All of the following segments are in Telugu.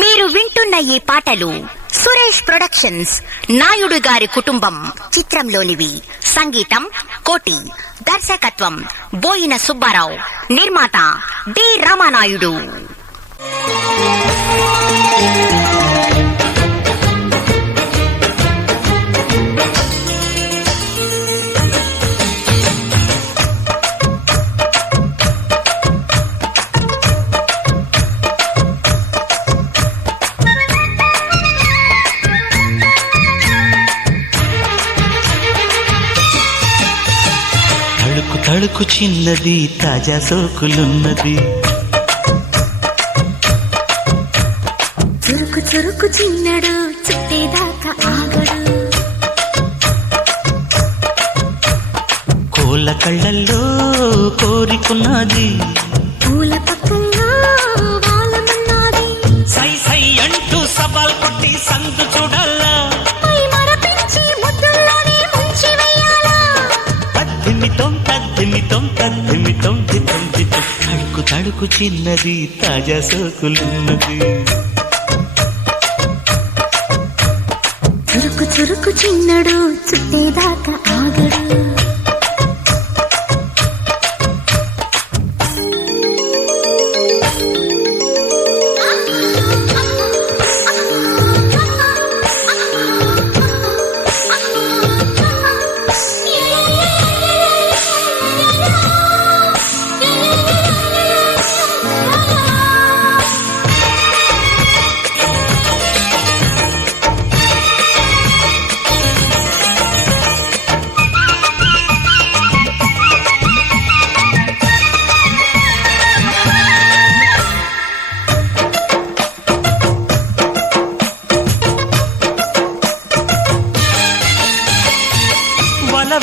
మీరు వింటున్న ఈ పాటలు సురేష్ ప్రొడక్షన్స్ నాయుడు గారి కుటుంబం చిత్రంలోనివి. సంగీతం కోటి, దర్శకత్వం బోయిన సుబ్బారావు, నిర్మాత డి రామానాయుడు. తడుకు చిన్నది తాజా సోకులున్నది, చురుకు చురుకు చిన్నడు చుట్టేదాకా ఆగడు, కోళ్ళ కళ్ళల్లో కోరికున్నది, పూల పక్కల్లో వాలమన్నది, సై సై అంటూ సవాల్ కొట్టి సందు చూడాలా, పై మరపించి ముద్దుల్లోనే ముంచి వెయ్యాలా, తద్దిమితం తద్దిమితం తద్దిమితం దితం దితం. తడుకు చిన్నది తాజా సోకులున్నది, చురుకు చురుకు చిన్నడు చుట్టేదాకా ఆగడు.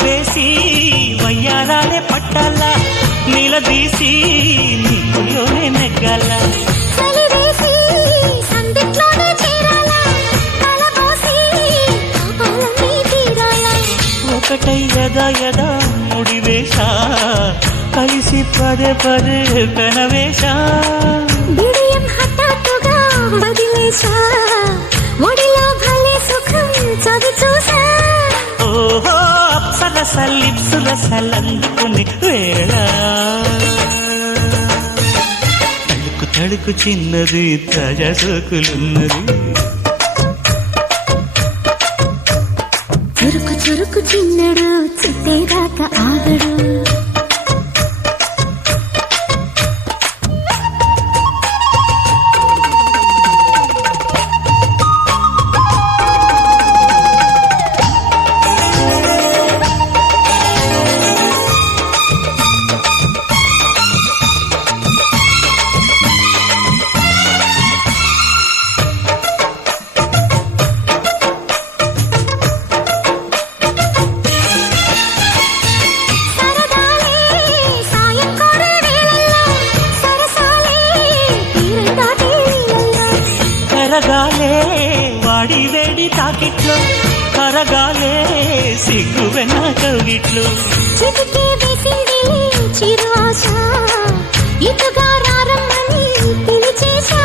వేసి వయ్యారాలే పట్టాలా, నిలదీసి నీలోనే నెగ్గాల, ఒకటై యదా యదా ముడివేశ, కలిసి పదే పదే కనవేశ, బిడియం హఠాత్తుగా వదిలేశా, ఒడిలో భలే సుఖం చవి చూసా, ఓహో అప్సరస లిప్సులసలందుకుని వేళ, తడుకు చిన్నది తాజా సోకులున్నది, చురుకు చురుకు చిన్నడు చుట్టేదాకా ఆగడు. కరగాలే వాడి వేడి తాకిట్లో, కరగాలే సిగ్గు వెన్న కౌగిట్లో, చిటికే వేసింది చిరు ఆశ, ఇటుగా రారమ్మని పిలిచేశా,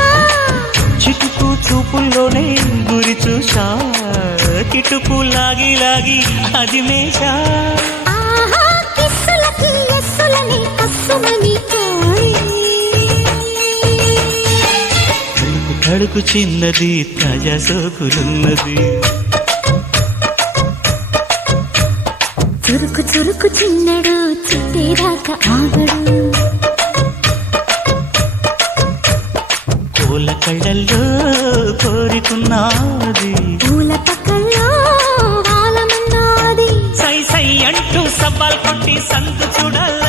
చిటుకు చూపుల్లోనే గురి చూసా, కిటుకు లాగి లాగి అది మేషా, ఆహా కిస్సులకి ఎస్సులని కస్సుమని కోరి, తడుకు చిన్నది తాజా సోకులున్నది, చురుకు చురుకు చిన్నడు చుట్టేదాకా ఆగడు, కోళ్ళ కళ్ళల్లో కోరికున్నది, పూల పక్కల్లో వాలమన్నది, సై సై అంటూ సవాల్ కొట్టి సందు చూడాల,